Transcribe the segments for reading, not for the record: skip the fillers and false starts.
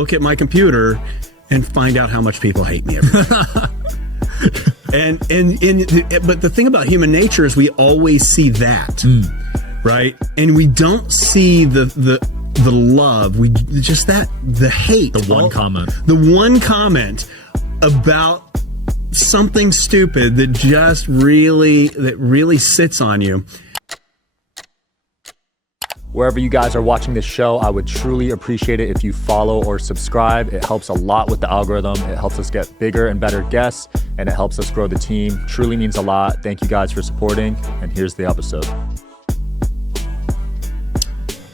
look at my computer and find out how much people hate me every day. But the thing about human nature is we always see that, right? And we don't see the love. We just the hate. The one comment about something stupid that just really sits on you. Wherever you guys are watching this show, I would truly appreciate it if you follow or subscribe. It helps a lot with the algorithm. It helps us get bigger and better guests, and it helps us grow the team. Truly means a lot. Thank you guys for supporting, and here's the episode.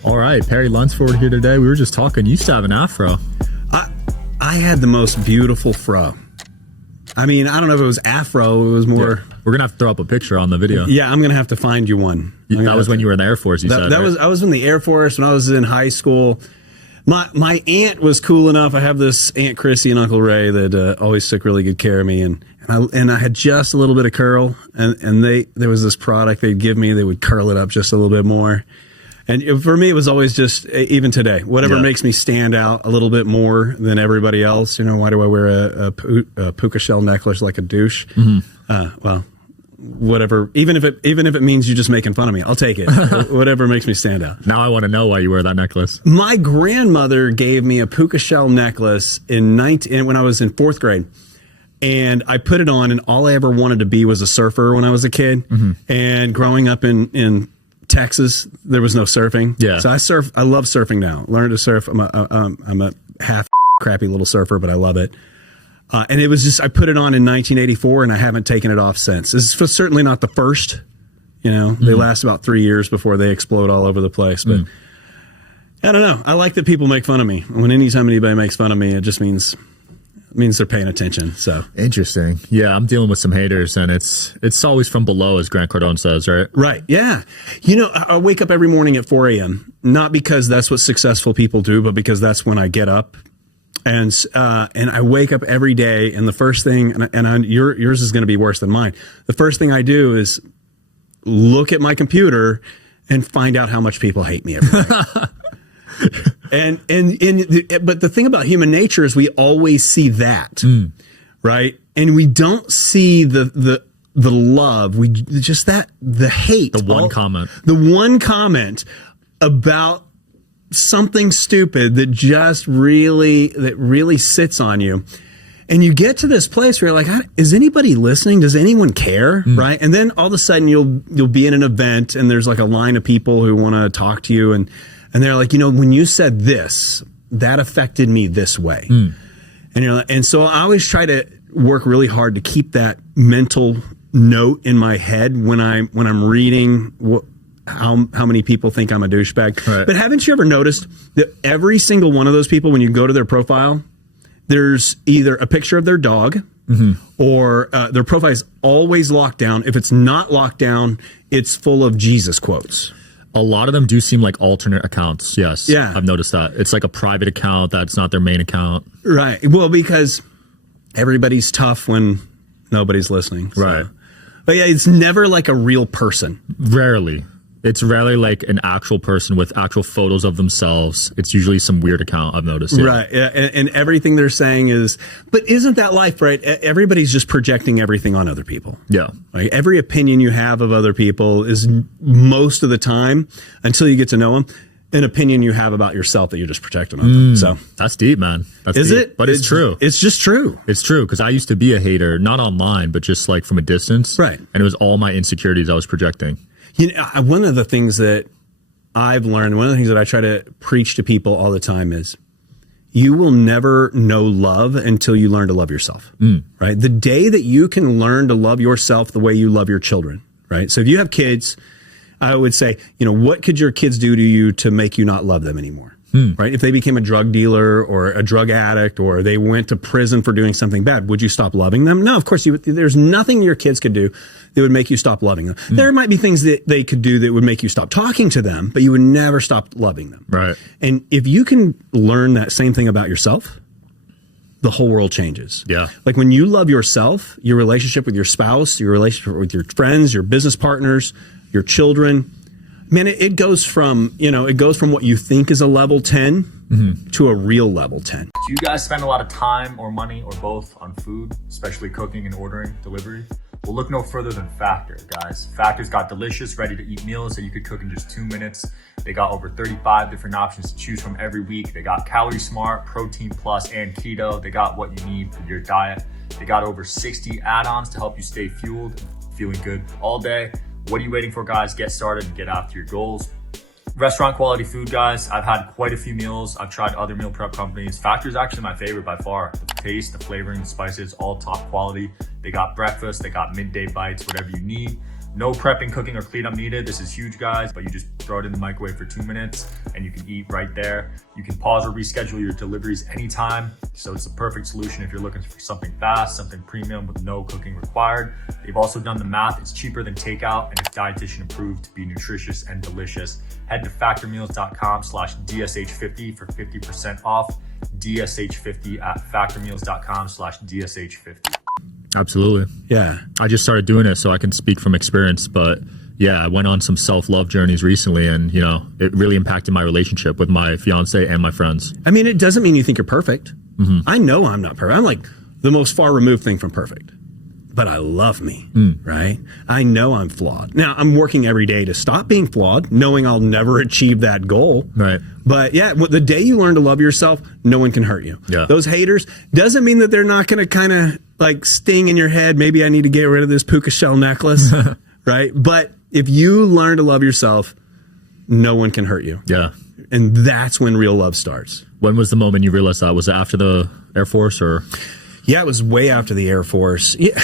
All right, Perry Lunsford here today. We were just talking. You used to have an afro. I had the most beautiful fro. I mean, I don't know if it was afro. It was more... Yeah. We're going to have to throw up a picture on the video. Yeah, I'm going to have to find you one. That was when you were in the Air Force, you said, right? I was in the Air Force when I was in high school. My aunt was cool enough. I have this Aunt Chrissy and Uncle Ray that always took really good care of me. And I had just a little bit of curl. And there was this product they'd give me. They would curl it up just a little bit more. And for me, it was always just, even today, whatever makes me stand out a little bit more than everybody else. You know, why do I wear a puka shell necklace like a douche? Well, whatever. Even if it means you're just making fun of me, I'll take it. Whatever makes me stand out. Now I want to know why you wear that necklace. My grandmother gave me a puka shell necklace when I was in 4th grade. And I put it on, and all I ever wanted to be was a surfer when I was a kid. And growing up in Texas, there was no surfing. Yeah. So I love surfing now. Learned to surf. I'm a half crappy little surfer, but I love it. And it was just, I put it on in 1984 and I haven't taken it off since. This is certainly not the first, you know, they last about 3 years before they explode all over the place. But I don't know. I like that people make fun of me. Anytime anybody makes fun of me, it just means they're paying attention. So interesting. Yeah, I'm dealing with some haters, and it's always from below, as Grant Cardone says, right? Right. Yeah. You know, I wake up every morning at 4 a.m. not because that's what successful people do, but because that's when I get up. And I wake up every day, and the first thing, yours is going to be worse than mine. The first thing I do is look at my computer and find out how much people hate me every day. But the thing about human nature is we always see that, right? And we don't see the love. We just the hate. The one comment about something stupid that just really sits on you. And you get to this place where you're like, is anybody listening? Does anyone care? Right? And then all of a sudden you'll be in an event, and there's like a line of people who want to talk to you, and they're like, you know, when you said this, that affected me this way. And so I always try to work really hard to keep that mental note in my head when I'm reading how many people think I'm a douchebag. Right. But haven't you ever noticed that every single one of those people, when you go to their profile, there's either a picture of their dog or their profile is always locked down. If it's not locked down, it's full of Jesus quotes. A lot of them do seem like alternate accounts. Yes. Yeah. I've noticed that. It's like a private account that's not their main account. Right. Well, because everybody's tough when nobody's listening. So. Right. But yeah, it's never like a real person. Rarely. It's rarely like an actual person with actual photos of themselves. It's usually some weird account, I've noticed. Yeah. Right. Yeah. And everything they're saying is, but isn't that life, right? Everybody's just projecting everything on other people. Yeah. Like every opinion you have of other people is most of the time, until you get to know them, an opinion you have about yourself that you're just projecting on them. So that's deep, man. That's is deep. It? But it's true. It's just true. It's true. Because I used to be a hater, not online, but just like from a distance. Right. And it was all my insecurities I was projecting. You know, one of the things that I've learned, one of the things that I try to preach to people all the time is you will never know love until you learn to love yourself, right? The day that you can learn to love yourself the way you love your children, right? So if you have kids, I would say, you know, what could your kids do to you to make you not love them anymore? Right? If they became a drug dealer or a drug addict, or they went to prison for doing something bad, would you stop loving them? No, of course there's nothing your kids could do that would make you stop loving them. There might be things that they could do that would make you stop talking to them, but you would never stop loving them. Right. And if you can learn that same thing about yourself, the whole world changes. Yeah. Like when you love yourself, your relationship with your spouse, your relationship with your friends, your business partners, your children, Man, it goes from, what you think is a level 10 to a real level 10. Do you guys spend a lot of time or money or both on food, especially cooking and ordering delivery? Well, look no further than Factor, guys. Factor's got delicious, ready-to-eat meals that you could cook in just 2 minutes. They got over 35 different options to choose from every week. They got Calorie Smart, Protein Plus, and Keto. They got what you need for your diet. They got over 60 add-ons to help you stay fueled and feeling good all day. What are you waiting for, guys? Get started and get after your goals. Restaurant quality food, guys. I've had quite a few meals. I've tried other meal prep companies. Factor is actually my favorite by far. The taste, the flavoring, the spices, all top quality. They got breakfast, they got midday bites, whatever you need. No prepping, cooking, or cleanup needed. This is huge, guys, but you just throw it in the microwave for 2 minutes and you can eat right there. You can pause or reschedule your deliveries anytime. So it's a perfect solution if you're looking for something fast, something premium with no cooking required. They've also done the math. It's cheaper than takeout and it's dietitian approved to be nutritious and delicious. Head to factormeals.com/DSH50 for 50% off. DSH50 at factormeals.com/DSH50. Absolutely. Yeah. I just started doing it so I can speak from experience, but yeah, I went on some self-love journeys recently and, it really impacted my relationship with my fiance and my friends. I mean, it doesn't mean you think you're perfect. I know I'm not perfect. I'm like the most far removed thing from perfect, but I love me, right? I know I'm flawed. Now, I'm working every day to stop being flawed, knowing I'll never achieve that goal. Right. But yeah, the day you learn to love yourself, no one can hurt you. Yeah. Those haters doesn't mean that they're not going to kind of like sting in your head. Maybe I need to get rid of this puka shell necklace, right? But if you learn to love yourself, no one can hurt you. Yeah. And that's when real love starts. When was the moment you realized that? Was it after the Air Force or? Yeah, it was way after the Air Force. Yeah.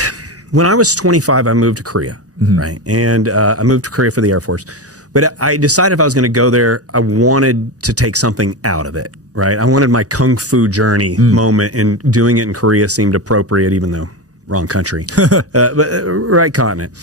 When I was 25, I moved to Korea, right? And I moved to Korea for the Air Force. But I decided if I was going to go there, I wanted to take something out of it, right? I wanted my kung fu journey moment, and doing it in Korea seemed appropriate, even though wrong country, but right continent.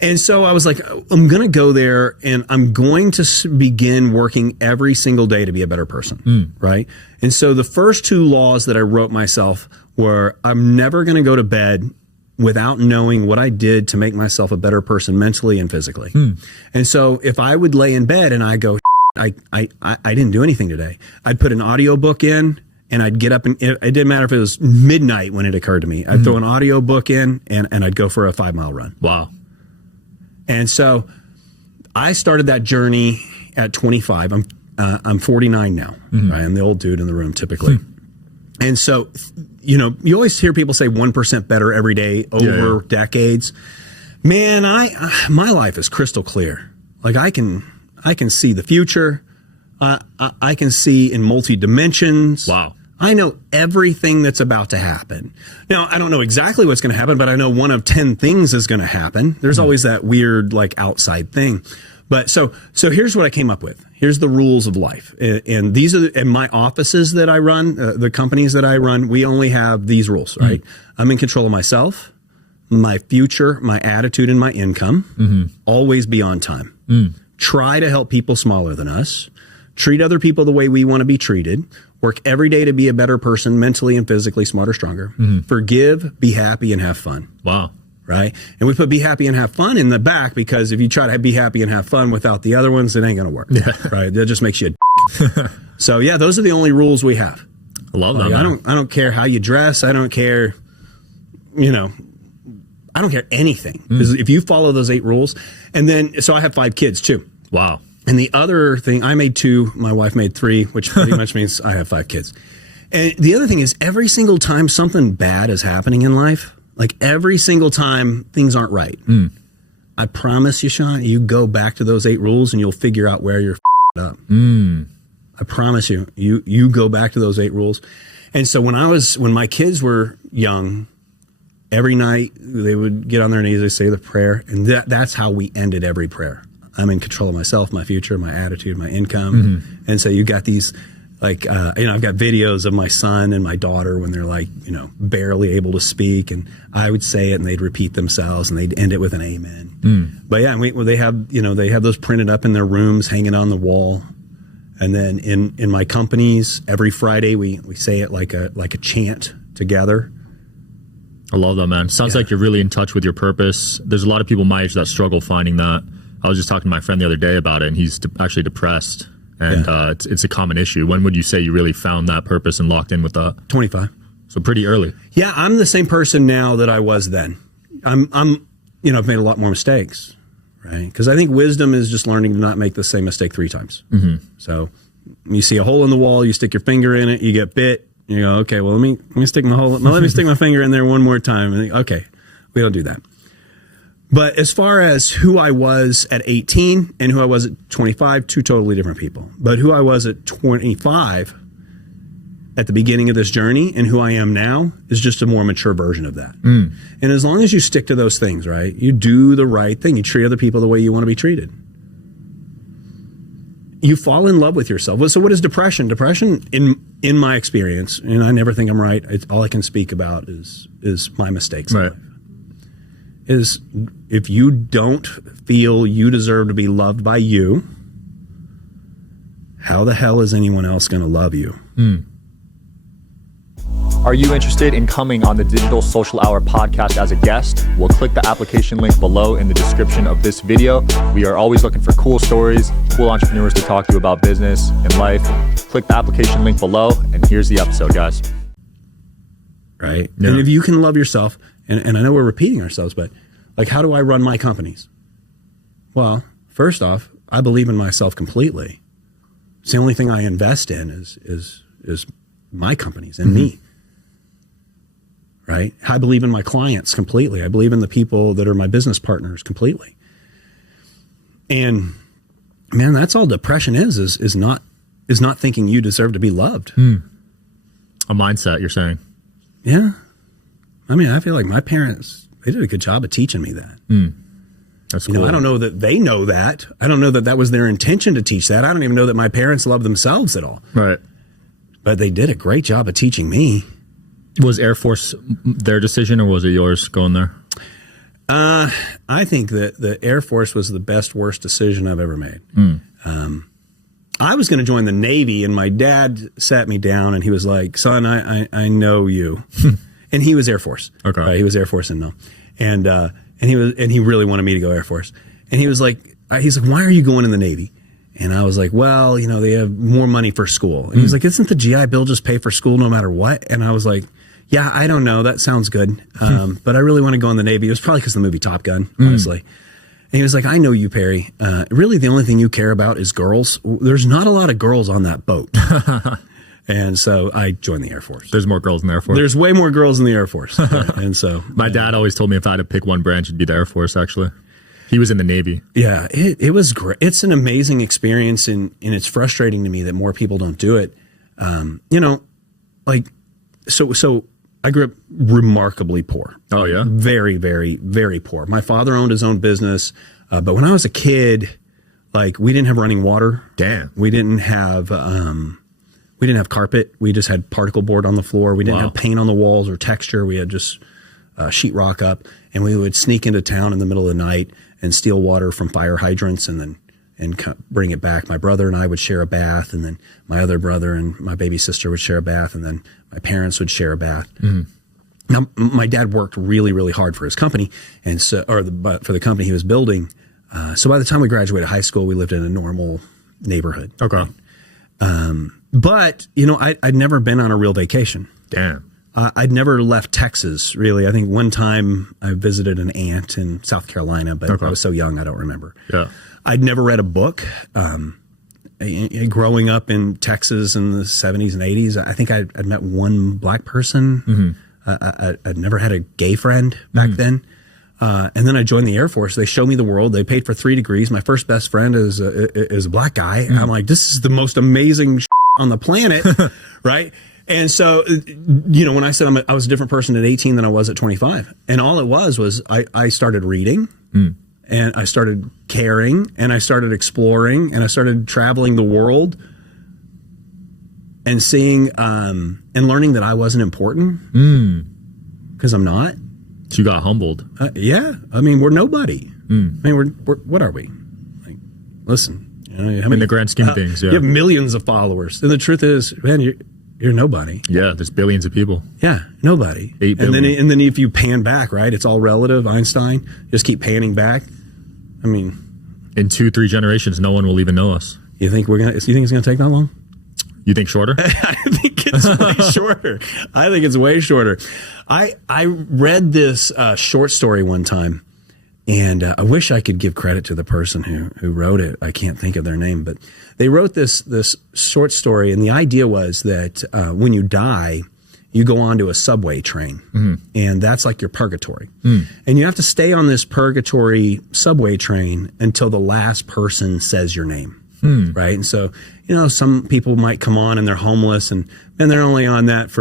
And so I was like, I'm going to go there and I'm going to begin working every single day to be a better person, right? And so the first 2 laws that I wrote myself were, I'm never going to go to bed without knowing what I did to make myself a better person mentally and physically. And so if I would lay in bed and I go, I didn't do anything today, I'd put an audiobook in and I'd get up, and it didn't matter if it was midnight when it occurred to me. I'd throw an audiobook in and I'd go for a 5-mile run. Wow. And so I started that journey at 25. I'm 49 now, right? I'm the old dude in the room typically. And so, you always hear people say 1% better every day over decades. Man, my life is crystal clear. Like I can see the future. I can see in multi dimensions. Wow. I know everything that's about to happen. Now, I don't know exactly what's going to happen, but I know 1 of 10 things is going to happen. There's always that weird, like, outside thing. But so here's what I came up with. Here's the rules of life. And these are, in my offices that I run, the companies that I run, we only have these rules, right? I'm in control of myself, my future, my attitude, and my income. Always be on time. Try to help people smaller than us. Treat other people the way we want to be treated. Work every day to be a better person, mentally and physically, smarter, stronger. Forgive, be happy, and have fun. Wow. Right? And we put be happy and have fun in the back because if you try to be happy and have fun without the other ones, it ain't going to work. Right? That just makes you a So yeah, those are the only rules we have. I love that. I don't care how you dress. I don't care, I don't care anything. If you follow those 8 rules, and then, so I have 5 kids too. Wow. And the other thing, I made 2, my wife made 3, which pretty much means I have 5 kids. And the other thing is every single time something bad is happening in life, like every single time things aren't right, I promise you, Sean, you go back to those 8 rules and you'll figure out where you're up. I promise you, you go back to those 8 rules. And so when my kids were young, every night they would get on their knees, they say the prayer, and that's how we ended every prayer. I'm in control of myself, my future, my attitude, my income. And so you got these, like, I've got videos of my son and my daughter when they're like, barely able to speak. And I would say it and they'd repeat themselves and they'd end it with an amen. But yeah, they have those printed up in their rooms, hanging on the wall. And then in my companies, every Friday we say it like a chant together. I love that, man. Sounds like you're really in touch with your purpose. There's a lot of people my age that struggle finding that. I was just talking to my friend the other day about it, and he's actually depressed. And it's a common issue. When would you say you really found that purpose and locked in with that? 25. So pretty early. Yeah, I'm the same person now that I was then. I've made a lot more mistakes, right? Because I think wisdom is just learning to not make the same mistake 3 times. So you see a hole in the wall, you stick your finger in it, you get bit, you go, okay, well, let me stick my finger in there one more time. And okay, we don't do that. But as far as who I was at 18 and who I was at 25, 2 totally different people. But who I was at 25 at the beginning of this journey and who I am now is just a more mature version of that. And as long as you stick to those things, right? You do the right thing. You treat other people the way you want to be treated. You fall in love with yourself. So what is depression? Depression, in my experience, and I never think I'm right, all I can speak about is my mistakes in life. Is if you don't feel you deserve to be loved by you, how the hell is anyone else going to love you? Are you interested in coming on the Digital Social Hour podcast as a guest? Well, click the application link below in the description of this video. We are always looking for cool stories, cool entrepreneurs to talk to about business and life. Click the application link below, and here's the episode, guys. Right? Yeah. And if you can love yourself, and I know we're repeating ourselves, but like, how do I run my companies? Well, first off, I believe in myself completely. It's the only thing I invest in is my companies and me. Right? I believe in my clients completely. I believe in the people that are my business partners completely. And man, that's all depression is not thinking you deserve to be loved. A mindset, you're saying? Yeah. I mean, I feel like my parents, they did a good job of teaching me that. That's cool. I don't know that they know that. I don't know that that was their intention to teach that. I don't even know that my parents love themselves at all. Right. But they did a great job of teaching me. Was Air Force their decision, or was it yours going there? I think that the Air Force was the best, worst decision I've ever made. I was going to join the Navy, and my dad sat me down, and he was like, "Son, I know you," and he was Air Force. Okay, right? He was Air Force and he really wanted me to go Air Force, and he's like, "Why are you going in the Navy?" And I was like, well, they have more money for school. And he's like, isn't the GI Bill just pay for school no matter what? And I was like, yeah, I don't know. That sounds good. But I really want to go in the Navy. It was probably because of the movie Top Gun, honestly. And he was like, I know you, Perry. Really, the only thing you care about is girls. There's not a lot of girls on that boat. And so I joined the Air Force. There's more girls in the Air Force. There's way more girls in the Air Force. And so my dad always told me if I had to pick one branch, it'd be the Air Force, actually. He was in the Navy. Yeah, it was great. It's an amazing experience, and it's frustrating to me that more people don't do it. So I grew up remarkably poor. Oh, yeah? Very, very, very poor. My father owned his own business, but when I was a kid, we didn't have running water. Damn. We didn't have carpet. We just had particle board on the floor. We didn't have paint on the walls or texture. We had just sheetrock up, and we would sneak into town in the middle of the night and steal water from fire hydrants and bring it back. My brother and I would share a bath, and then my other brother and my baby sister would share a bath, and then my parents would share a bath. Now, my dad worked really, really hard for his company, and for the company he was building. So by the time we graduated high school, we lived in a normal neighborhood. Okay. But I'd never been on a real vacation. Damn. I'd never left Texas, really. I think one time I visited an aunt in South Carolina, but I was so young, I don't remember. Yeah. I'd never read a book. Growing up in Texas in the 70s and 80s, I think I'd met one black person. I'd never had a gay friend back then. And then I joined the Air Force. They showed me the world. They paid for 3 degrees. My first best friend is a black guy. And I'm like, this is the most amazing on the planet, right? And so, when I said I was a different person at 18 than I was at 25, and all it was I started reading, and I started caring, and I started exploring, and I started traveling the world, and seeing and learning that I wasn't important because I'm not. So you got humbled. Yeah, I mean, we're nobody. I mean, we're what are we? Listen, in the grand scheme of things, you have millions of followers, and the truth is, man, you're nobody. Yeah, there's billions of people. Yeah, nobody. 8 billion. And then if you pan back, right, it's all relative. Einstein, just keep panning back. I mean, in 2-3 generations, no one will even know us. You think it's gonna take that long? You think shorter? I think it's way shorter. I think it's way shorter. I read this short story one time, and I wish I could give credit to the person who wrote it. I can't think of their name, but they wrote this short story, and the idea was that when you die, you go onto a subway train, and that's like your purgatory. And you have to stay on this purgatory subway train until the last person says your name. Right. And so, some people might come on and they're homeless and they're only on that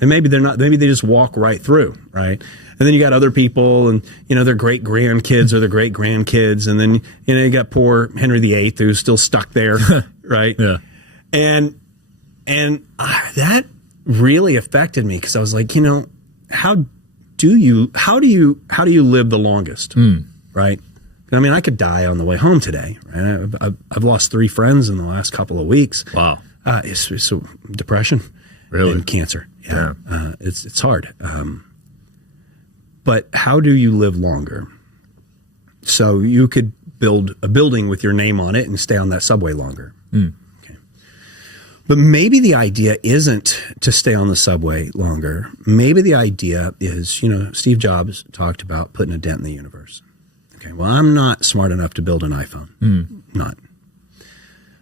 and maybe they're not, maybe they just walk right through. Right. And then you got other people and, their great grandkids or their great grandkids. And then, you got poor Henry VIII who's still stuck there. Right. Yeah. And that really affected me because I was like, how do you live the longest? Right. I mean, I could die on the way home today. Right? I've lost 3 friends in the last couple of weeks. Wow. It's depression, really, and cancer. Yeah. It's hard. But how do you live longer? So you could build a building with your name on it and stay on that subway longer. Okay. But maybe the idea isn't to stay on the subway longer. Maybe the idea is, Steve Jobs talked about putting a dent in the universe. Okay, well, I'm not smart enough to build an iPhone. Not.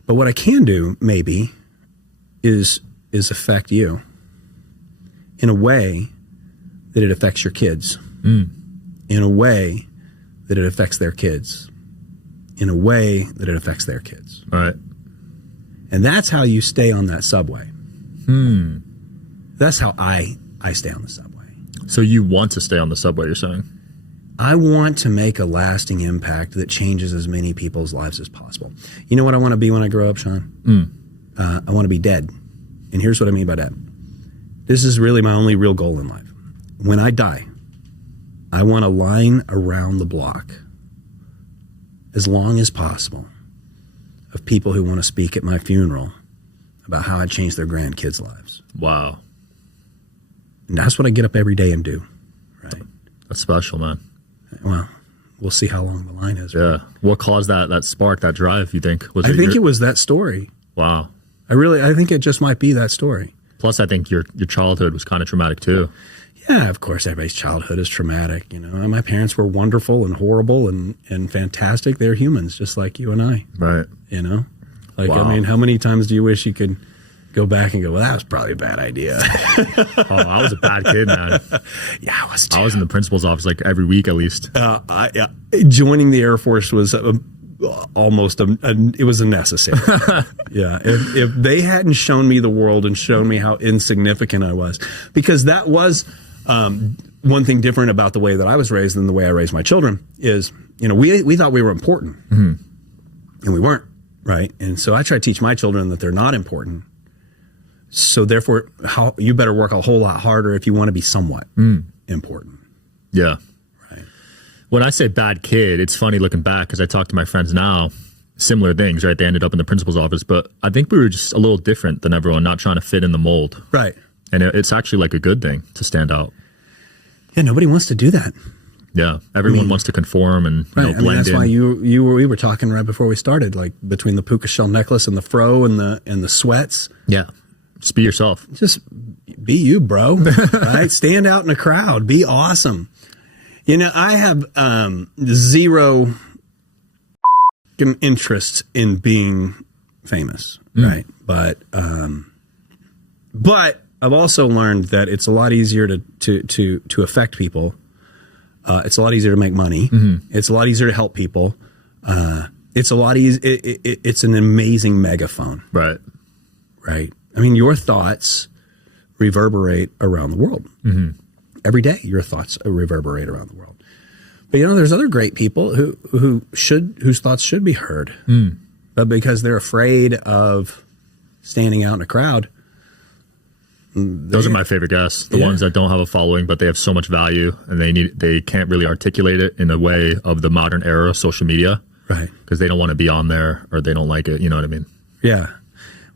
But what I can do, maybe, is affect you in a way that it affects your kids, in a way that it affects their kids, in a way that it affects their kids. All right. And that's how you stay on that subway. That's how I stay on the subway. So you want to stay on the subway, you're saying? I want to make a lasting impact that changes as many people's lives as possible. You know what I want to be when I grow up, Sean? I want to be dead. And here's what I mean by that. This is really my only real goal in life. When I die, I want a line around the block as long as possible of people who want to speak at my funeral about how I changed their grandkids' lives. Wow. And that's what I get up every day and do, right? That's special, man. Well, we'll see how long the line is. Yeah. What caused that spark, that drive, you think? I think it was that story. Wow. I think it just might be that story. Plus, I think your childhood was kind of traumatic too. Yeah, of course, everybody's childhood is traumatic. My parents were wonderful and horrible and fantastic. They're humans, just like you and I. Right. Wow. I mean, how many times do you wish you could go back and go, well, that was probably a bad idea. I was a bad kid, man. Yeah, I was too. I was in the principal's office like every week at least. Joining the Air Force was almost it was a necessary. Yeah, if they hadn't shown me the world and shown me how insignificant I was, because that was one thing different about the way that I was raised than the way I raised my children is, we thought we were important, and we weren't, right? And so I try to teach my children that they're not important. So therefore, you better work a whole lot harder if you want to be somewhat important. Yeah. Right. When I say bad kid, it's funny looking back because I talk to my friends now, similar things, right? They ended up in the principal's office, but I think we were just a little different than everyone, not trying to fit in the mold. Right. And it's actually like a good thing to stand out. Yeah, nobody wants to do that. Yeah, everyone wants to conform and blend that's in. why we were talking right before we started, like between the puka shell necklace and the fro and the sweats. Yeah. Just be yourself. Just be you, bro. Right? Stand out in a crowd. Be awesome. I have zero interest in being famous, right? But I've also learned that it's a lot easier to affect people. It's a lot easier to make money. It's a lot easier to help people. It's a lot easier. It's an amazing megaphone. Right. Right. I mean, your thoughts reverberate around the world. Every day, your thoughts reverberate around the world. But there's other great people whose thoughts should be heard, but because they're afraid of standing out in a crowd. Those are my favorite guests. The ones that don't have a following, but they have so much value, and they can't really articulate it in a way of the modern era of social media, right? Because they don't want to be on there or they don't like it. You know what I mean? Yeah.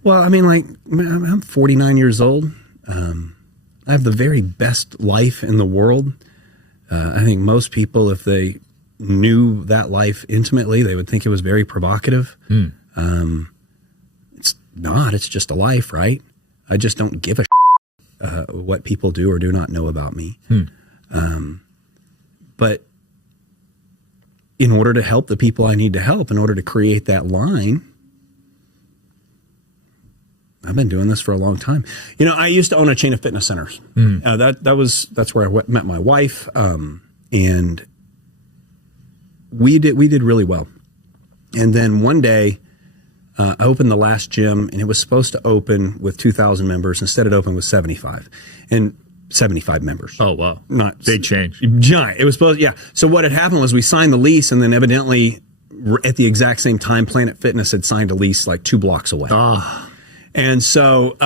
Well, I mean, I'm 49 years old. I have the very best life in the world. I think most people, if they knew that life intimately, they would think it was very provocative. It's not. It's just a life, right? I just don't give a what people do or do not know about me. But in order to help the people I need to help, in order to create that line, I've been doing this for a long time. You know, I used to own a chain of fitness centers. That's where I met my wife, and we did really well. And then one day, I opened the last gym, and it was supposed to open with 2,000 members. Instead, it opened with 75, and 75 members. Oh wow! Not big change. Giant. It was supposed. Yeah. So what had happened was we signed the lease, and then evidently, at the exact same time, Planet Fitness had signed a lease like 2 blocks away. And so,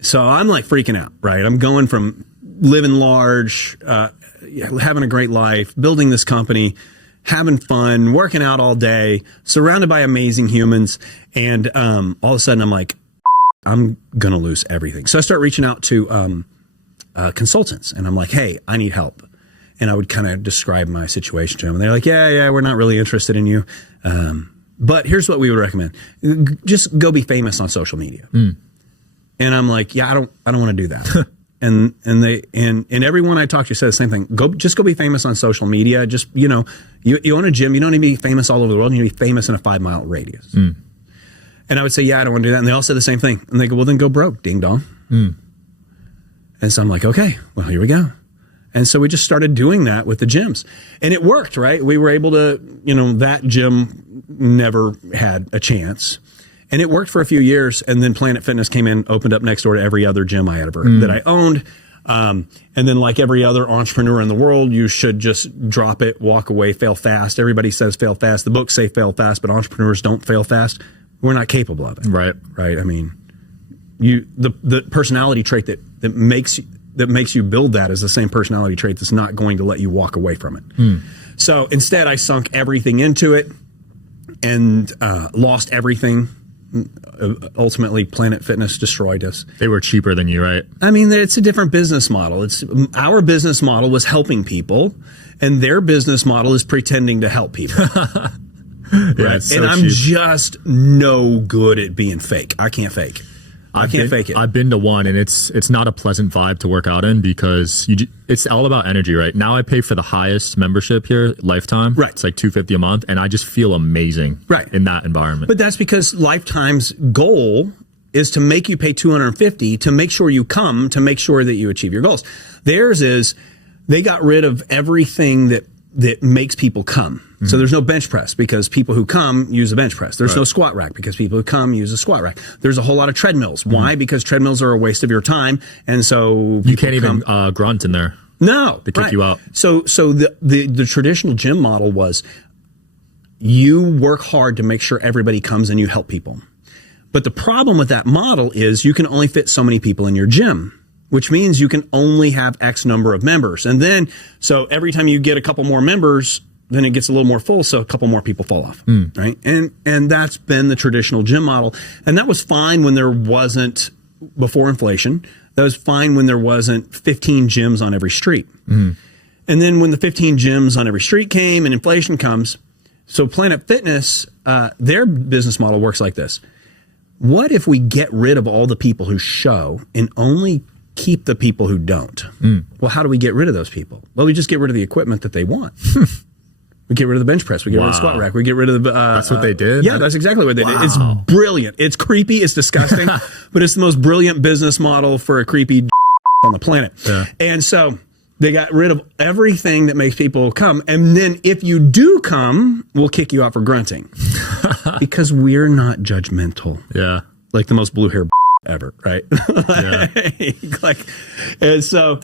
so I'm like freaking out, right? I'm going from living large, having a great life, building this company, having fun, working out all day, surrounded by amazing humans. And all of a sudden I'm like, I'm going to lose everything. So I start reaching out to consultants, and I'm like, hey, I need help. And I would kind of describe my situation to them. And they're like, yeah, we're not really interested in you. But here's what we would recommend. Just go be famous on social media. And I'm like, yeah, I don't want to do that. and everyone I talked to said the same thing. Just go be famous on social media. Just, you know, you own a gym. You don't need to be famous all over the world. You need to be famous in a 5-mile radius. And I would say, yeah, I don't want to do that. And they all said the same thing. And they go, well, then go broke, ding dong. And so I'm like, okay, well, here we go. And so we just started doing that with the gyms, and it worked, right? We were able to, you know, that gym never had a chance, and it worked for a few years. And then Planet Fitness came in, opened up next door to every other gym I ever that I owned. And then, like every other entrepreneur in the world, you should just drop it, walk away, fail fast. Everybody says fail fast. The books say fail fast, but entrepreneurs don't fail fast. We're not capable of it. Right. I mean, the personality trait that makes you build that is the same personality trait that's not going to let you walk away from it. So instead, I sunk everything into it and lost everything. Ultimately, Planet Fitness destroyed us. They were cheaper than you, right? I mean, it's a different business model. Our business model was helping people, and their business model is pretending to help people. Right? So I'm just no good at being fake. I can't fake. I can't fake it. I've been to one, and it's not a pleasant vibe to work out in, because it's all about energy, right? Now I pay for the highest membership here, lifetime. Right. It's like $250 a month, and I just feel amazing in that environment. But that's because Lifetime's goal is to make you pay $250 to make sure you come, to make sure that you achieve your goals. Theirs is they got rid of everything that makes people come. So there's no bench press because people who come use a bench press. There's no squat rack because people who come use a squat rack. There's a whole lot of treadmills. Why? Because treadmills are a waste of your time. And so you can't even grunt in there. No. They kick you out. So the traditional gym model was you work hard to make sure everybody comes and you help people. But the problem with that model is you can only fit so many people in your gym, which means you can only have X number of members. And then, so every time you get a couple more members, then it gets a little more full, so a couple more people fall off, right? And that's been the traditional gym model. And that was fine when there wasn't, before inflation, that was fine when there wasn't 15 gyms on every street. And then when the 15 gyms on every street came and inflation comes, so Planet Fitness, their business model works like this. What if we get rid of all the people who show and only keep the people who don't? Well, how do we get rid of those people? Well, we just get rid of the equipment that they want. We get rid of the bench press. We get rid of the squat rack. We get rid of the... that's what they did? Yeah, that's exactly what they did. It's brilliant. It's creepy. It's disgusting. But it's the most brilliant business model for a creepy on the planet. Yeah. And so they got rid of everything that makes people come. And then if you do come, we'll kick you out for grunting. Because we're not judgmental. Yeah. Like the most blue hair ever, right? And so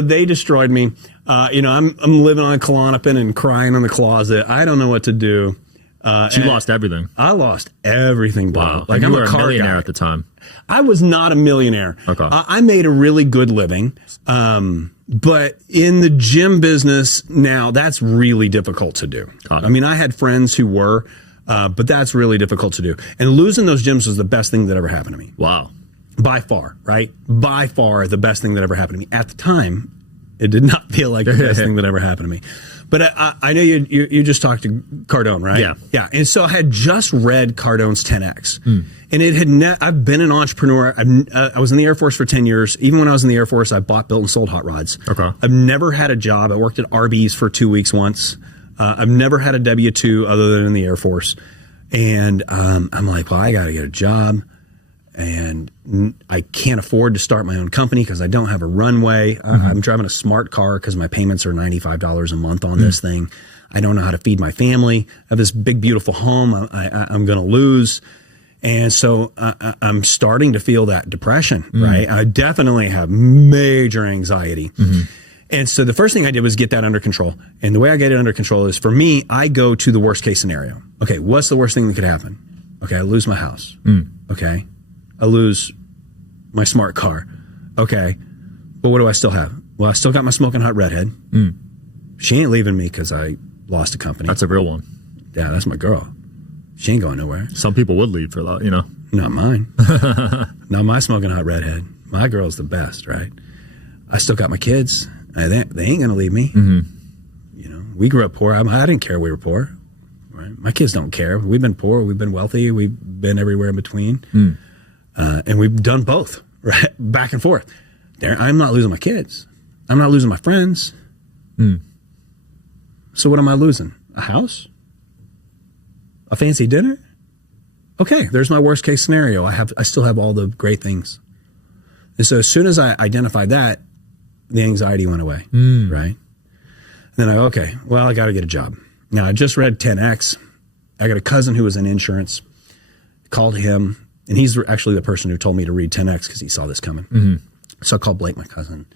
they destroyed me. I'm living on Klonopin and crying in the closet. I don't know what to do. You lost everything. I lost everything, Bob. Wow. Like, you were a millionaire at the time. I was not a millionaire. Okay. I made a really good living. But in the gym business now, that's really difficult to do. I mean, I had friends who were, but that's really difficult to do. And losing those gyms was the best thing that ever happened to me. Wow. By far, right? By far the best thing that ever happened to me. At the time, It did not feel like the best thing that ever happened to me. But I know you just talked to Cardone, right? Yeah. Yeah. And so I had just read Cardone's 10X. And it had I've been an entrepreneur. I was in the Air Force for 10 years. Even when I was in the Air Force, I bought, built, and sold hot rods. Okay. I've never had a job. I worked at Arby's for 2 weeks once. I've never had a W-2 other than in the Air Force. And I'm like, well, I got to get a job. And I can't afford to start my own company because I don't have a runway. I'm driving a smart car because my payments are $95 a month on this thing. I don't know how to feed my family. I have this big, beautiful home I'm going to lose. And so I'm starting to feel that depression, right? I definitely have major anxiety. And so the first thing I did was get that under control. And the way I get it under control is, for me, I go to the worst case scenario. Okay, what's the worst thing that could happen? Okay, I lose my house. Okay, I lose my smart car. Okay, but what do I still have? Well, I still got my smoking hot redhead. She ain't leaving me because I lost a company. That's a real one. Yeah, that's my girl. She ain't going nowhere. Some people would leave for that, you know. Not mine. Not my smoking hot redhead. My girl's the best, right? I still got my kids. They ain't going to leave me. You know, we grew up poor. I didn't care we were poor. Right? My kids don't care. We've been poor. We've been wealthy. We've been everywhere in between. And we've done both, right? Back and forth. I'm not losing my kids. I'm not losing my friends. So what am I losing? A house? A fancy dinner? Okay, there's my worst case scenario. I still have all the great things. And so as soon as I identified that, the anxiety went away, right? Then I got to get a job. Now, I just read 10X. I got a cousin who was in insurance, called him, and he's actually the person who told me to read 10X because he saw this coming. So I called Blake, my cousin.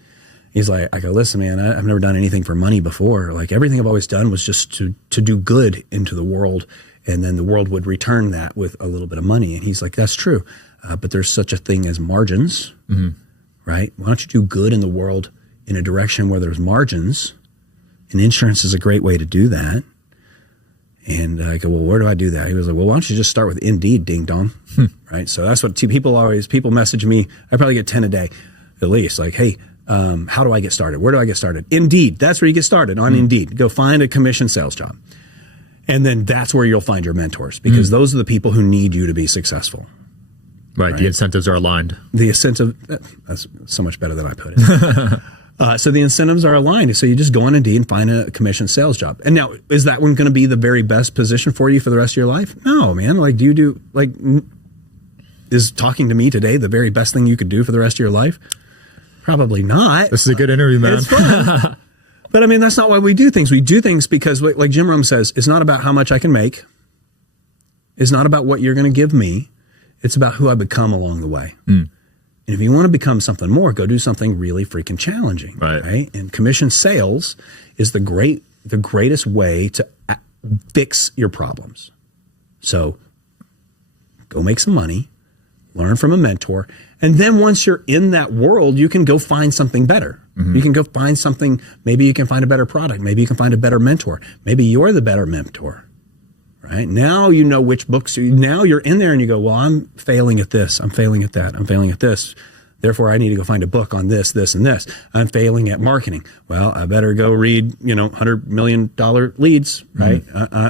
He's like, I go, listen, man, I've never done anything for money before. Like, everything I've always done was just to do good into the world, and then the world would return that with a little bit of money. And he's like, that's true, but there's such a thing as margins, right? Why don't you do good in the world in a direction where there's margins? And insurance is a great way to do that. And I go, well, where do I do that? He was like, well, why don't you just start with Indeed, ding dong, right? So that's what people message me. I probably get 10 a day at least. Like, hey, how do I get started? Where do I get started? Indeed. That's where you get started, on Indeed. Go find a commission sales job. And then that's where you'll find your mentors, because those are the people who need you to be successful. Right. The incentives are aligned. The incentive, that's so much better than I put it. So the incentives are aligned. So you just go on Indeed and find a commission sales job. And now, is that one going to be the very best position for you for the rest of your life? No, man. Like, is talking to me today the very best thing you could do for the rest of your life? Probably not. This is a good interview, man. It's fun. But I mean, that's not why we do things. We do things because, like Jim Rome says, it's not about how much I can make. It's not about what you're going to give me. It's about who I become along the way. And if you want to become something more, go do something really freaking challenging. Right? And commission sales is the greatest way to fix your problems. So go make some money, learn from a mentor, and then once you're in that world, you can go find something better. You can go find something. Maybe you can find a better product. Maybe you can find a better mentor. Maybe you're the better mentor. Right? Now you know which books. Now you're in there and you go, well, I'm failing at this. I'm failing at that. I'm failing at this. Therefore, I need to go find a book on this, this, and this. I'm failing at marketing. Well, I better go read, $100 million leads, right?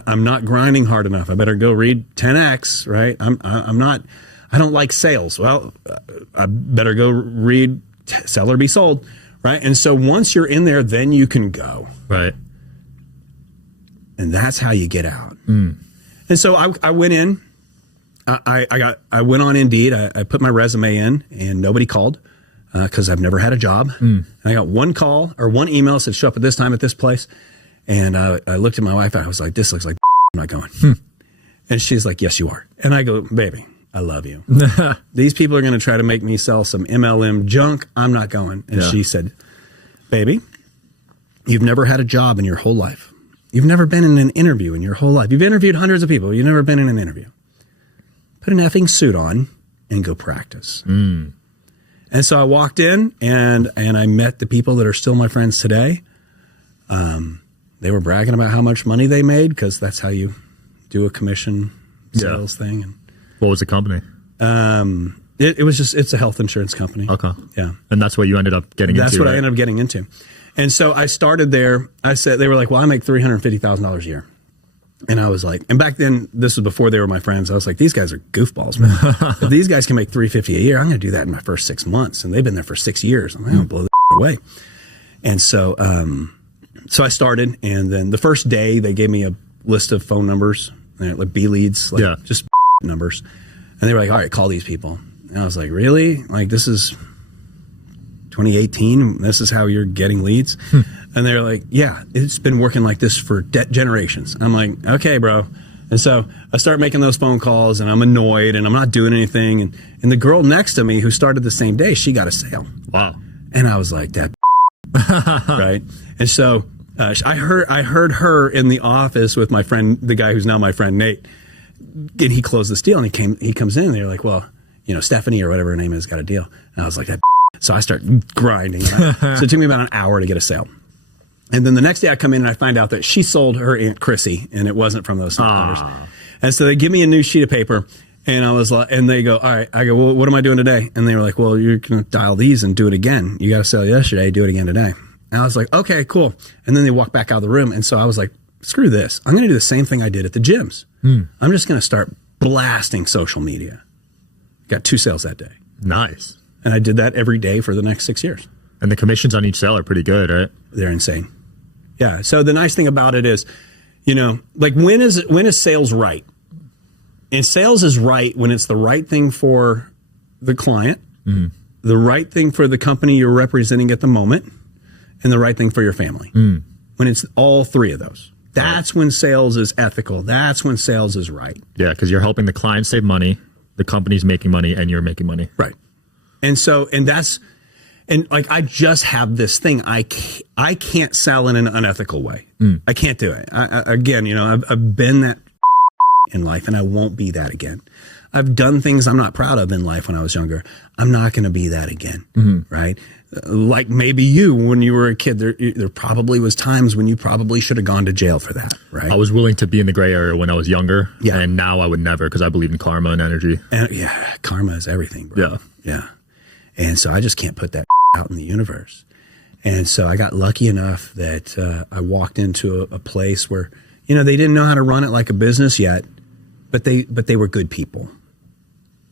I'm not grinding hard enough. I better go read 10X, right? I don't like sales. Well, I better go read Sell or Be Sold, right? And so once you're in there, then you can go. Right. And that's how you get out. And so I went in. I went on Indeed. I put my resume in, and nobody called because I've never had a job. And I got one call or one email that said, show up at this time at this place. And I looked at my wife. And I was like, this looks like I'm not going. And she's like, yes, you are. And I go, baby, I love you. These people are going to try to make me sell some MLM junk. I'm not going. And she said, baby, you've never had a job in your whole life. You've never been in an interview in your whole life. You've interviewed hundreds of people. You've never been in an interview. Put an effing suit on and go practice. And so I walked in and I met the people that are still my friends today. They were bragging about how much money they made because that's how you do a commission sales thing. And what was the company? It's a health insurance company. Okay. Yeah. And that's what you ended up getting into. That's what I right? ended up getting into. And so I started there. I said, they were like, well, I make $350,000 a year. And I was like, and back then, this was before they were my friends. I was like, these guys are goofballs, man. If these guys can make $350 a year, I'm going to do that in my first 6 months. And they've been there for 6 years. I'm going to blow the away. And so, so I started, and then the first day they gave me a list of phone numbers, like B leads, like just numbers. And they were like, all right, call these people. And I was like, really? Like, this is 2018. This is how you're getting leads. And they're like, yeah, it's been working like this for generations. I'm like, okay, bro. And so I start making those phone calls, and I'm annoyed, and I'm not doing anything. And the girl next to me who started the same day, she got a sale. Wow. And I was like, that right. And so I heard her in the office with my friend, the guy who's now my friend, Nate. And he closed this deal, and he comes in, and they're like, well, you know, Stephanie or whatever her name is got a deal. And I was like, that. So I start grinding. Right? So it took me about an hour to get a sale. And then the next day I come in and I find out that she sold her Aunt Chrissy, and it wasn't from those numbers. And so they give me a new sheet of paper, and I was like, and they go, all right. I go, well, what am I doing today? And they were like, well, you're going to dial these and do it again. You got a sale yesterday, do it again today. And I was like, okay, cool. And then they walk back out of the room. And so I was like, screw this. I'm going to do the same thing I did at the gyms. I'm just going to start blasting social media. Got 2 sales that day. Nice. And I did that every day for the next 6 years. And the commissions on each sale are pretty good, right? They're insane. Yeah. So the nice thing about it is, you know, like when is sales right? And sales is right when it's the right thing for the client, the right thing for the company you're representing at the moment, and the right thing for your family. When it's all 3 of those. That's when sales is ethical. That's when sales is right. Yeah, because you're helping the client save money, the company's making money, and you're making money. Right. And so, and like, I just have this thing. I can't sell in an unethical way. I can't do it. Again, you know, I've been that in life, and I won't be that again. I've done things I'm not proud of in life when I was younger. I'm not going to be that again. Right. Like maybe you, when you were a kid, there probably was times when you probably should have gone to jail for that. Right. I was willing to be in the gray area when I was younger. Yeah. And now I would never, because I believe in karma and energy. And yeah, karma is everything, bro. Yeah. Yeah. And so I just can't put that out in the universe. And so I got lucky enough that I walked into a place where, you know, they didn't know how to run it like a business yet, but they were good people.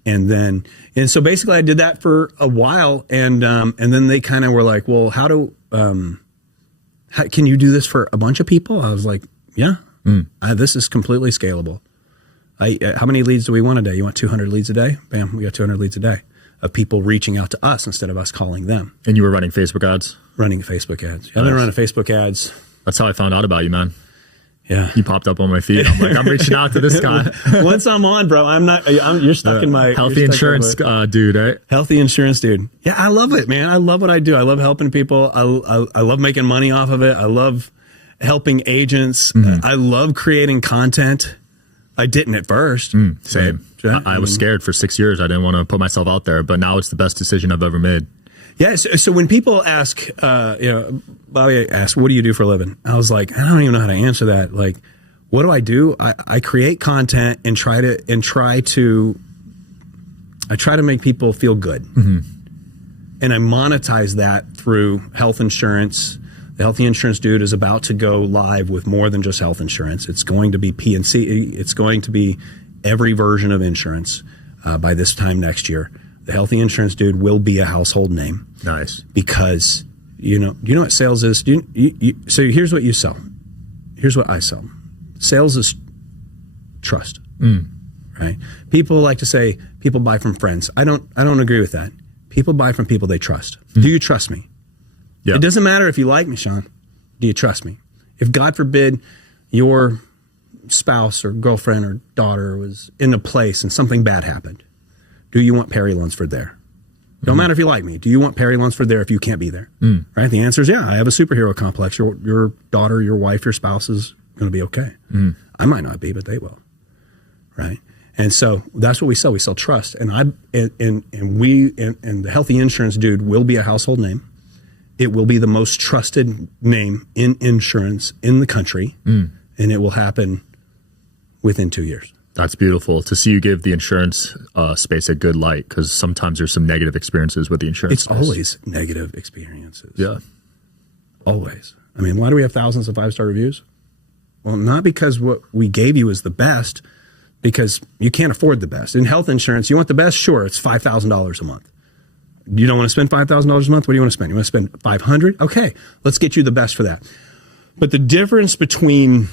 And so basically I did that for a while, and then they kind of were like, well, how can you do this for a bunch of people? I was like, yeah, this is completely scalable. How many leads do we want a day? You want 200 leads a day? Bam, we got 200 leads a day of people reaching out to us instead of us calling them. And you were running Facebook ads? Running Facebook ads. I've been running Facebook ads. That's how I found out about you, man. Yeah. You popped up on my feed. I'm like, I'm reaching out to this guy. Once I'm on, bro, you're stuck in my healthy insurance dude, right? Healthy insurance dude. Yeah, I love it, man. I love what I do. I love helping people. I love making money off of it. I love helping agents. I love creating content. I didn't at first. Same. I was scared for 6 years. I didn't want to put myself out there, but now it's the best decision I've ever made. Yeah. So when people ask, Bobby asked, what do you do for a living? I was like, I don't even know how to answer that. Like, what do? I create content and try to make people feel good. And I monetize that through health insurance. The Healthy Insurance Dude is about to go live with more than just health insurance. It's going to be P&C. It's going to be every version of insurance by this time next year. The Healthy Insurance Dude will be a household name. Nice. Because, do you know what sales is? So here's what you sell. Here's what I sell. Sales is trust. Right? People like to say people buy from friends. I don't agree with that. People buy from people they trust. Do you trust me? Yeah. It doesn't matter if you like me, Sean. Do you trust me? If God forbid your spouse or girlfriend or daughter was in a place and something bad happened, do you want Perry Lunsford there? Don't matter if you like me. Do you want Perry Lunsford there if you can't be there? Right? The answer is yeah. I have a superhero complex. Your daughter, your wife, your spouse is going to be okay. I might not be, but they will. Right? And so that's what we sell. We sell trust. And the Healthy Insurance Dude will be a household name. It will be the most trusted name in insurance in the country, and it will happen within 2 years. That's beautiful to see you give the insurance space a good light, because sometimes there's some negative experiences with the insurance space. Always negative experiences. Yeah. Always. I mean, why do we have thousands of 5-star reviews? Well, not because what we gave you is the best, because you can't afford the best. In health insurance, you want the best? Sure, it's $5,000 a month. You don't want to spend $5,000 a month? What do you want to spend? You want to spend $500? Okay, let's get you the best for that. But the difference between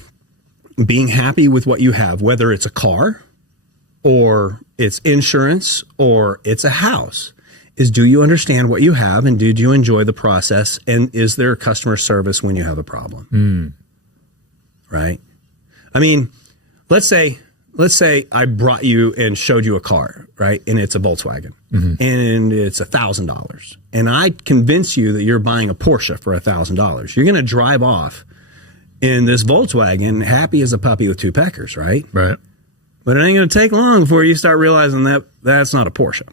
being happy with what you have, whether it's a car or it's insurance or it's a house, is do you understand what you have, and did you enjoy the process, and is there customer service when you have a problem? Right? I mean, let's say I brought you and showed you a car, right? And it's a Volkswagen, and it's $1,000. And I convince you that you're buying a Porsche for $1,000. You're going to drive off in this Volkswagen happy as a puppy with 2 peckers, right? Right. But it ain't going to take long before you start realizing that that's not a Porsche.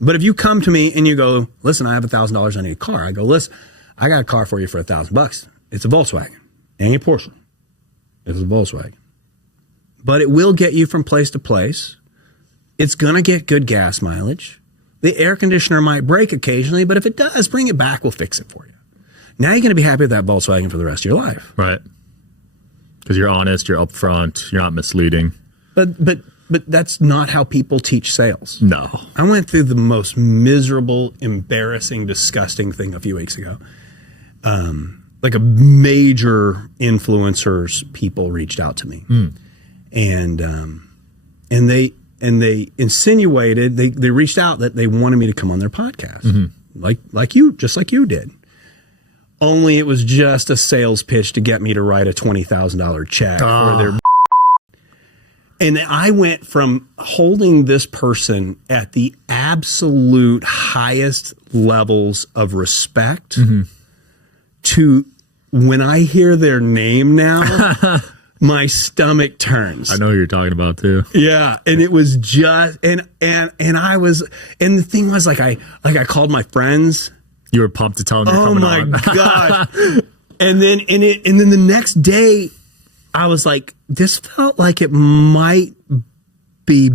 But if you come to me and you go, listen, I have $1,000, I need a car. I go, listen, I got a car for you for $1,000. It's a Volkswagen. It ain't a Porsche. It's a Volkswagen. But it will get you from place to place. It's going to get good gas mileage. The air conditioner might break occasionally, but if it does, bring it back. We'll fix it for you. Now you're going to be happy with that Volkswagen for the rest of your life. Right. Because you're honest, you're upfront, you're not misleading. But that's not how people teach sales. No. I went through the most miserable, embarrassing, disgusting thing a few weeks ago. Like a major influencers people reached out to me. And they insinuated, they reached out that they wanted me to come on their podcast. Like you did. Only it was just a sales pitch to get me to write a $20,000 check for their. And I went from holding this person at the absolute highest levels of respect to when I hear their name now, my stomach turns. I know who you're talking about too. Yeah. And it was just, and I was, and the thing was like I called my friends. You were pumped to tell them you're coming on. Oh my God. and then the next day I was like, this felt like it might be,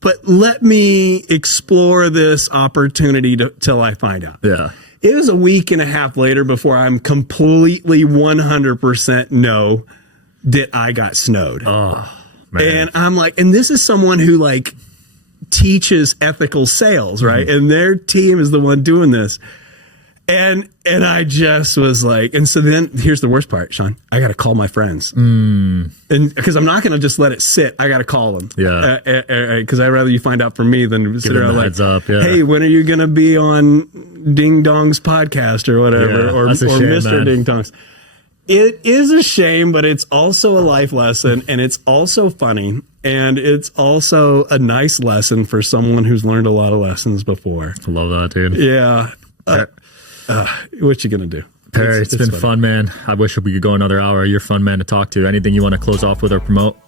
but let me explore this opportunity till I find out. Yeah. It was a week and a half later before I'm completely 100% know that I got snowed. Oh, man. And I'm like, and this is someone who like teaches ethical sales, right? And their team is the one doing this. And I just was like, and so then here's the worst part, Sean. I got to call my friends, and because I'm not going to just let it sit. I got to call them, because I'd rather you find out from me than sit around like, heads up, hey, when are you going to be on Ding Dong's podcast or whatever, or Mr. Man. Ding Dong's? It is a shame, but it's also a life lesson, and it's also funny, and it's also a nice lesson for someone who's learned a lot of lessons before. I love that, dude. Yeah. What you gonna do? Perry, it's been fun, man. I wish we could go another hour. You're a fun man to talk to. Anything you want to close off with or promote?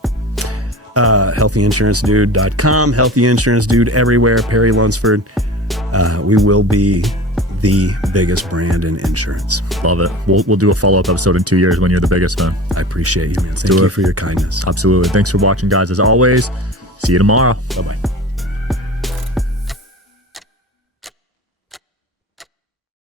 Healthyinsurancedude.com. Healthy Insurance Dude everywhere. Perry Lunsford. We will be the biggest brand in insurance. Love it. We'll do a follow-up episode in 2 years when you're the biggest, man. I appreciate you, man. Thank you for your kindness. Absolutely. Thanks for watching, guys. As always, see you tomorrow. Bye-bye.